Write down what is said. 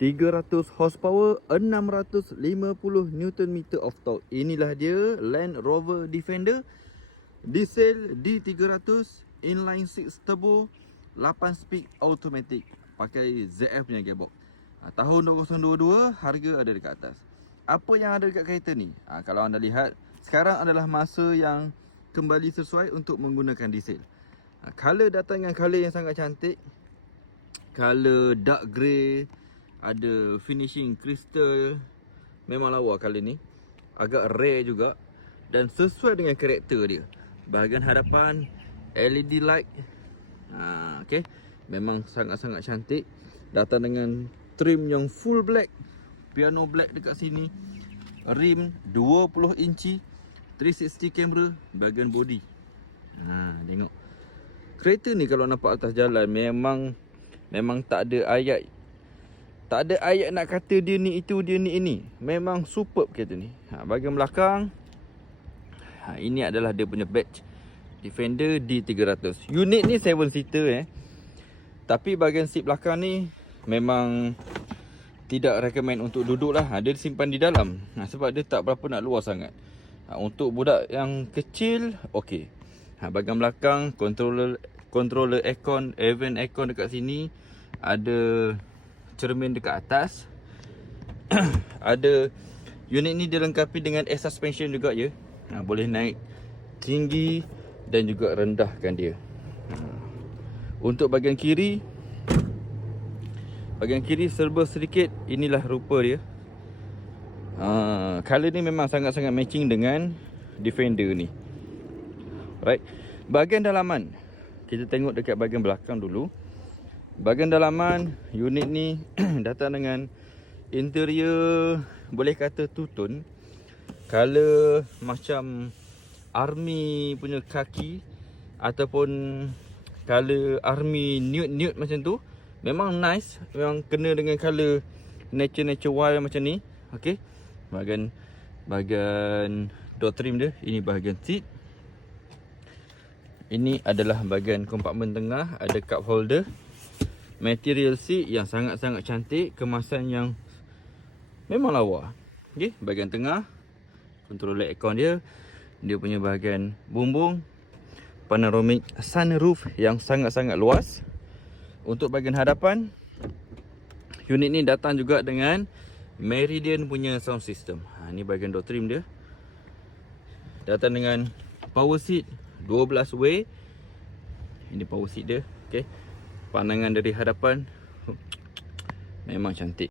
300 horsepower, 650 Nm of torque. Inilah dia Land Rover Defender diesel D300 inline 6 turbo 8 speed automatic pakai ZF punya gearbox. Tahun 2022, harga ada dekat atas. Apa yang ada dekat kereta ni? Kalau anda lihat, sekarang adalah masa yang kembali sesuai untuk menggunakan diesel. Color datang dengan color yang sangat cantik. Color dark grey, ada finishing crystal. Memang lawa color ni. Agak rare juga dan sesuai dengan karakter dia. Bahagian hadapan LED light. Okay. Memang sangat-sangat cantik. Datang dengan trim yang full black. Piano black dekat sini. Rim 20 inci. 360 kamera. Bahagian body. Tengok. Kereta ni kalau nampak atas jalan memang tak ada ayat. Tak ada ayat nak kata dia ni itu, dia ni ini. Memang superb kereta ni. Bahagian belakang. Ini adalah dia punya badge Defender D300. Unit ni 7 seater Tapi bahagian seat belakang ni memang tidak recommend untuk duduk lah. Dia disimpan di dalam sebab dia tak berapa nak luas sangat. Untuk budak yang kecil, okey. Bahagian belakang controller aircon, event aircon dekat sini. Ada cermin dekat atas. Ada unit ni dilengkapi dengan air suspension juga ya. Boleh naik tinggi dan juga rendahkan dia. Untuk bahagian kiri serba sedikit. Inilah rupa dia. Color ni memang sangat-sangat matching dengan Defender ni. Right. Bahagian dalaman, kita tengok dekat bahagian belakang dulu. Bahagian dalaman unit ni datang dengan interior boleh kata two-tone. Color macam army punya kaki ataupun color army nude macam tu. Memang nice. Memang kena dengan color nature wild macam ni. Okey. Bahagian door trim dia. Ini bahagian seat. Ini adalah bahagian kompartmen tengah. Ada cup holder. Material seat yang sangat-sangat cantik. Kemasan yang memang lawa. Okey. Bahagian tengah, controller aircon dia. Dia punya bahagian bumbung. Panoramic sunroof yang sangat-sangat luas. Untuk bahagian hadapan, unit ni datang juga dengan Meridian punya sound system. Ni bahagian door trim dia. Datang dengan power seat 12 way. Ini power seat dia. Okay. Pandangan dari hadapan memang cantik.